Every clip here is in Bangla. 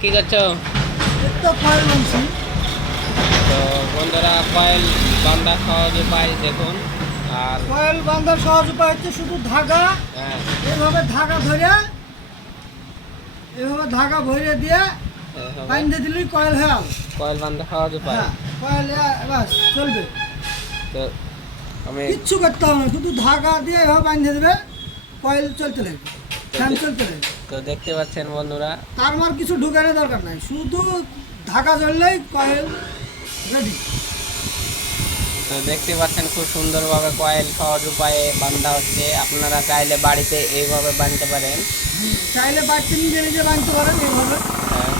কি করছো? একটা কয়েল বানছি। তো বন্ধুরা, কয়েল বান্ধা সহজ উপায় দেখুন। আর কয়েল বাঁধার সহজ উপায় হচ্ছে শুধু ধাগা হ্যাঁ, এভাবে ধাগা ধরে ভরে দিয়ে এভাবে বাঁধে দিলেই কয়েল হয়ে গেল। কয়েল বান্ধা সহজ উপায়। হ্যাঁ, কয়েল বাস চলবে, তো আমি কিচ্ছু করতে হবে না, শুধু ধাগা দিয়ে এভাবে বাঁধে দেবে, কয়েল চলতে লাগবে, ফ্যান চলতে লাগবে। তো দেখতে পাচ্ছেন বন্ধুরা, তার মার কিছু ঢুকানোর দরকার নাই, শুধু ধাগা জ্বললেই কয়েল রেডি। তো দেখতে পাচ্ছেন খুব সুন্দরভাবে কয়েল সহজ উপায়ে বান্ধা হচ্ছে। আপনারা চাইলে বাড়িতে এইভাবে বাঁধতে পারেন। চাইলে বাড়িতে নিজে নিজে বাঁধতে পারেন এইভাবে। হ্যাঁ,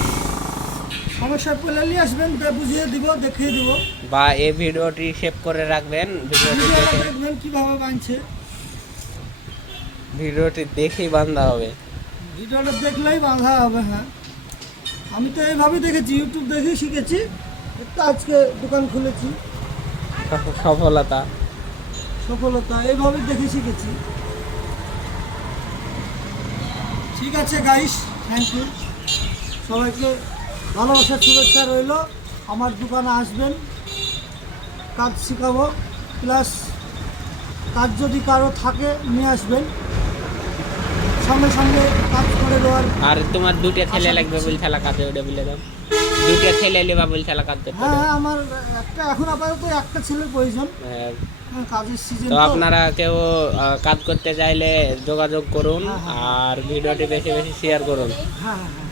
সমস্যা পেলে নিয়ে আসবেন, বুঝিয়ে দিব, দেখিয়ে দিব। বা এই ভিডিওটি সেভ করে রাখবেন। দেখবেন কিভাবে বাঁধছে, ভিডিওটি দেখেই বান্ধা হবে। ভিডিওটা দেখলেই বাঁধা হবে। হ্যাঁ, আমি তো এইভাবেই দেখেছি, ইউটিউব দেখেই শিখেছি, একটু আজকে দোকান খুলেছি। সফলতা। সফলতা এইভাবেই দেখে শিখেছি। ঠিক আছে গাইস, থ্যাংক ইউ। সবাইকে ভালোবাসার শুভেচ্ছা রইল। আমার দোকানে আসবেন, কাজ শেখাবো, প্লাস কাজ যদি কারো থাকে নিয়ে আসবেন, সঙ্গে সঙ্গে কাজ করে দেওয়ার। আর তোমার দুটো ছেলে লাগবে বলছে কাজে, ওটা বলে দাও। দুটো ছেলে লেবা বলছে কাজ করতে। হ্যাঁ হ্যাঁ, আমার একটা এখন আপাতত একটা ছেলের প্রয়োজন। হ্যাঁ, কাজের সিজন তো তো। আপনারা কেউ কাজ করতে চাইলে যোগাযোগ করুন। হ্যাঁ, হ্যাঁ। আর ভিডিওটি বেশি বেশি শেয়ার করুন। হ্যাঁ হ্যাঁ হ্যাঁ।